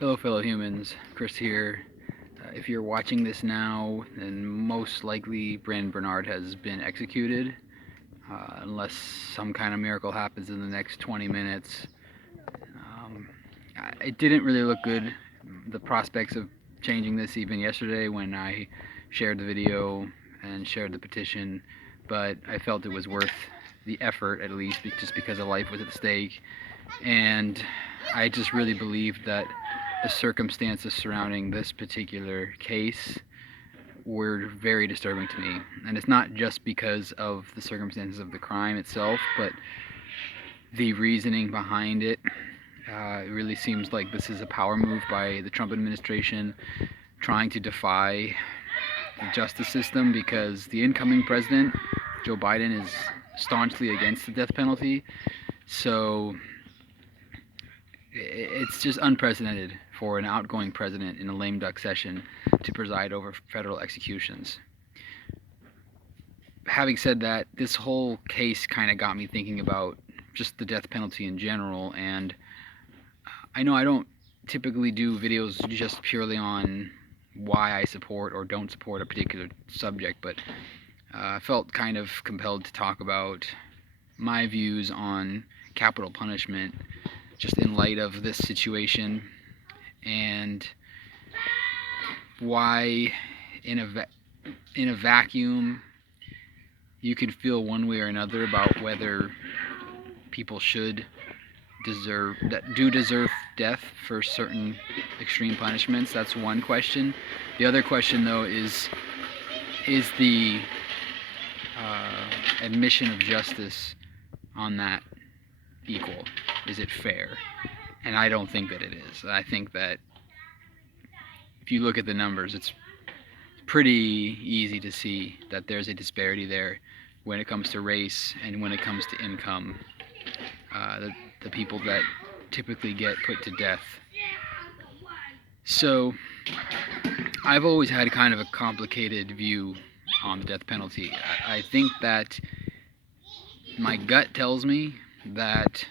Hello, fellow humans. Chris here. If you're watching this now, then most likely Brandon Bernard has been executed, unless some kind of miracle happens in the next 20 minutes. Um, it didn't really look good, the prospects of changing this even yesterday when I shared the video and shared the petition, but I felt it was worth the effort, at least, just because a life was at stake. And I just really believed that the circumstances surrounding this particular case were very disturbing to me. And it's not just because of the circumstances of the crime itself, but the reasoning behind it. It really seems like this is a power move by the Trump administration trying to defy the justice system, because the incoming president, Joe Biden, is staunchly against the death penalty. So it's just unprecedented for an outgoing president in a lame duck session to preside over federal executions. Having said that, this whole case kind of got me thinking about just the death penalty in general, and I know I don't typically do videos just purely on why I support or don't support a particular subject, but I felt kind of compelled to talk about my views on capital punishment just in light of this situation, and why in a vacuum you can feel one way or another about whether people should deserve death for certain extreme punishments. That's one question. The other question, though, is the admission of justice on that equal? Is it fair? And I don't think that it is. I think that if you look at the numbers, it's pretty easy to see that there's a disparity there when it comes to race and when it comes to income. The people that typically get put to death. So I've always had kind of a complicated view on the death penalty. I think that my gut tells me that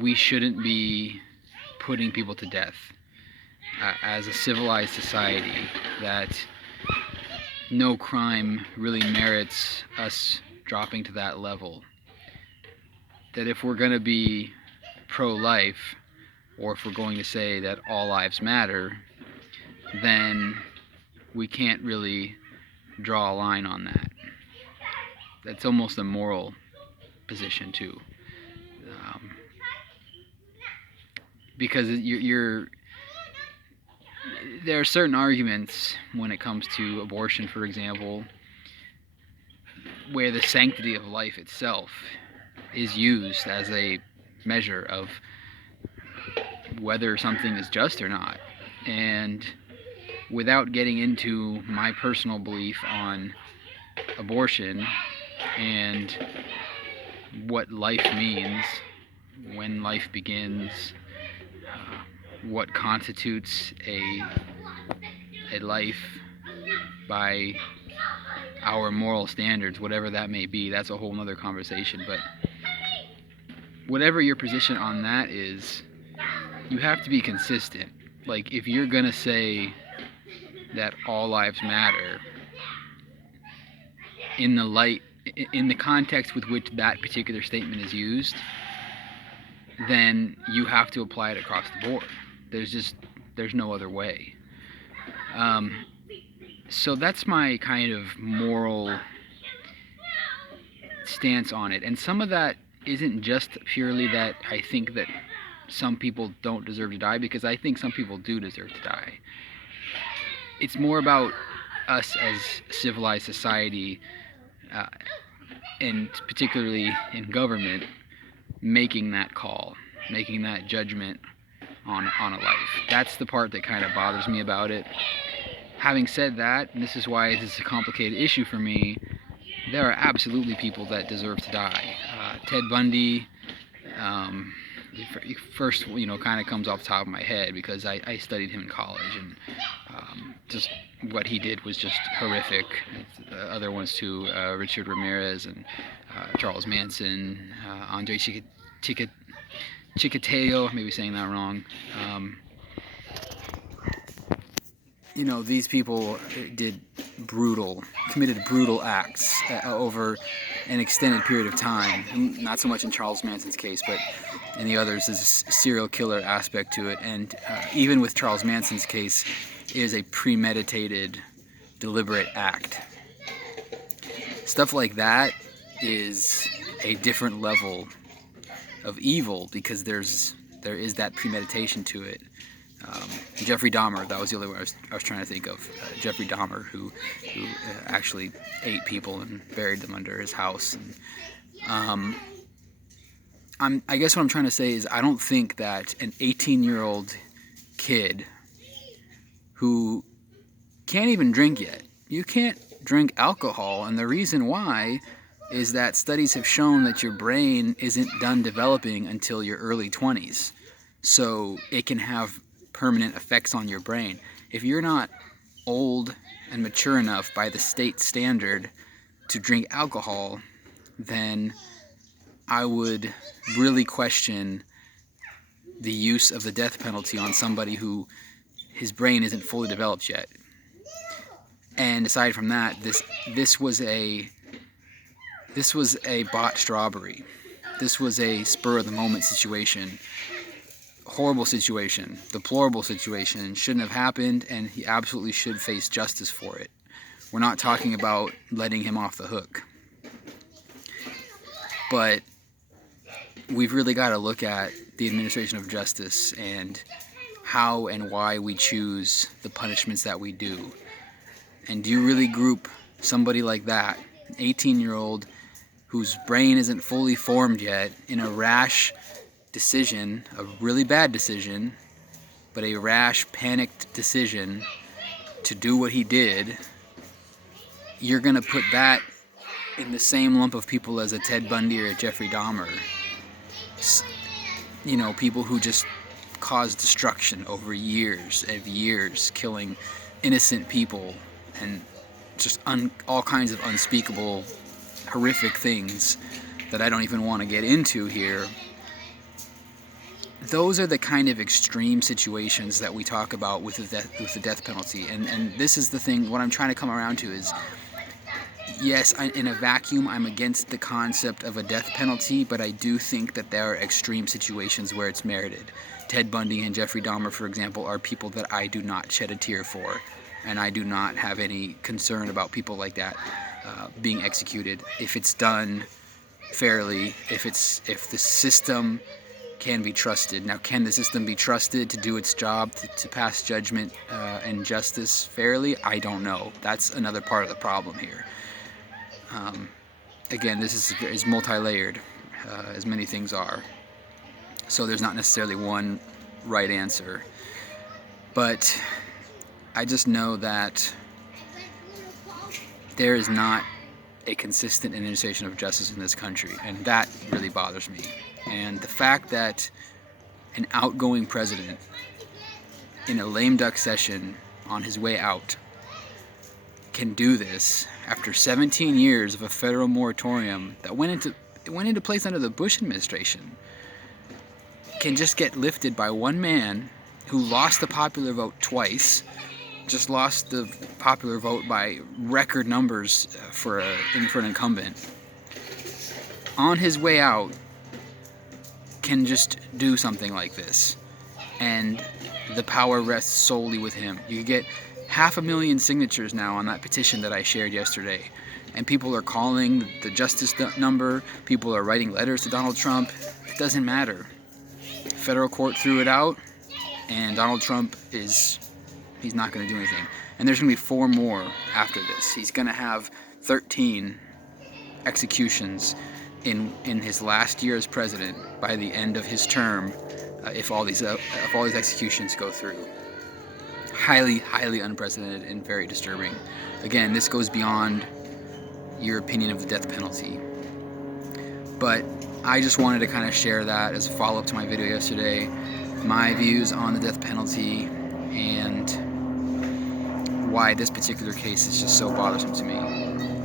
we shouldn't be putting people to death as a civilized society, that no crime really merits us dropping to that level. That if we're going to be pro-life, or if we're going to say that all lives matter, then we can't really draw a line on that. That's almost a moral position too, because there are certain arguments when it comes to abortion, for example, where the sanctity of life itself is used as a measure of whether something is just or not. And without getting into my personal belief on abortion and what life means, when life begins, what constitutes a life by our moral standards, whatever that may be, that's a whole other conversation. But whatever your position on that is, you have to be consistent. Like, if you're gonna say that all lives matter, in the context with which that particular statement is used, then you have to apply it across the board. There's no other way. So that's my kind of moral stance on it. And some of that isn't just purely that I think that some people don't deserve to die, because I think some people do deserve to die. It's more about us as civilized society, and particularly in government, making that call, making that judgment on a life. That's the part that kind of bothers me about it. Having said that, and this is why this is a complicated issue for me, there are absolutely people that deserve to die. Ted Bundy, first, kind of comes off the top of my head because I studied him in college, and just what he did was just horrific. The other ones too, Richard Ramirez and Charles Manson, Andre Chikatilo, maybe saying that wrong. these people committed brutal acts over an extended period of time. Not so much in Charles Manson's case, but in the others, there's a serial killer aspect to it. And even with Charles Manson's case, it is a premeditated, deliberate act. Stuff like that is a different level of evil because there is that premeditation to it. Jeffrey Dahmer, that was the other one I was trying to think of. Jeffrey Dahmer, who actually ate people and buried them under his house. And, I guess what I'm trying to say is I don't think that an 18-year-old kid who can't even drink yet, you can't drink alcohol, and the reason why is that studies have shown that your brain isn't done developing until your early 20s. So it can have permanent effects on your brain. If you're not old and mature enough by the state standard to drink alcohol, then I would really question the use of the death penalty on somebody who his brain isn't fully developed yet. And aside from that, this was a botched robbery. This was a spur of the moment situation. Horrible situation, deplorable situation, shouldn't have happened, and he absolutely should face justice for it. We're not talking about letting him off the hook. But we've really got to look at the administration of justice and how and why we choose the punishments that we do. And do you really group somebody like that, an 18-year-old whose brain isn't fully formed yet, in a rash decision, a really bad decision, but a rash, panicked decision to do what he did? You're going to put that in the same lump of people as a Ted Bundy or a Jeffrey Dahmer. People who just caused destruction over years of years, killing innocent people and just all kinds of unspeakable, horrific things that I don't even want to get into here. Those are the kind of extreme situations that we talk about with the death penalty. And this is the thing, what I'm trying to come around to is, yes, in a vacuum, I'm against the concept of a death penalty, but I do think that there are extreme situations where it's merited. Ted Bundy and Jeffrey Dahmer, for example, are people that I do not shed a tear for, and I do not have any concern about people like that being executed if it's done fairly, if the system can be trusted. Now, can the system be trusted to do its job, to pass judgment and justice fairly? I don't know. That's another part of the problem here. Again, this is multi-layered, as many things are. So there's not necessarily one right answer. But I just know that there is not a consistent administration of justice in this country, and that really bothers me. And the fact that an outgoing president, in a lame duck session on his way out, can do this after 17 years of a federal moratorium that went into place under the Bush administration, can just get lifted by one man who lost the popular vote twice, just lost the popular vote by record numbers for an incumbent, on his way out, can just do something like this, and the power rests solely with him. You could get 500,000 signatures now on that petition that I shared yesterday, and people are calling the justice number, people are writing letters to Donald Trump. It doesn't matter. Federal court threw it out, and Donald Trump he's not going to do anything. And there's going to be 4 more after this. He's going to have 13 executions in his last year as president by the end of his term, if all these executions go through. Highly, highly unprecedented and very disturbing. Again, this goes beyond your opinion of the death penalty. But I just wanted to kind of share that as a follow-up to my video yesterday, my views on the death penalty and why this particular case is just so bothersome to me.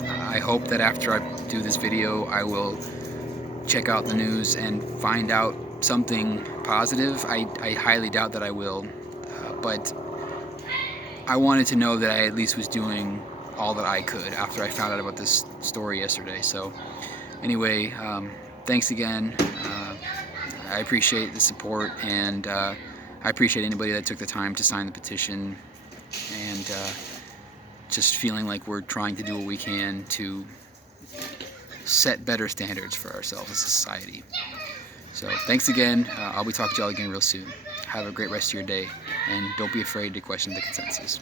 I hope that after I do this video, I will check out the news and find out something positive. I highly doubt that I will, but I wanted to know that I at least was doing all that I could after I found out about this story yesterday. So anyway, thanks again. I appreciate the support, and I appreciate anybody that took the time to sign the petition, and just feeling like we're trying to do what we can to set better standards for ourselves as a society. So thanks again. I'll be talking to y'all again real soon. Have a great rest of your day, and don't be afraid to question the consensus.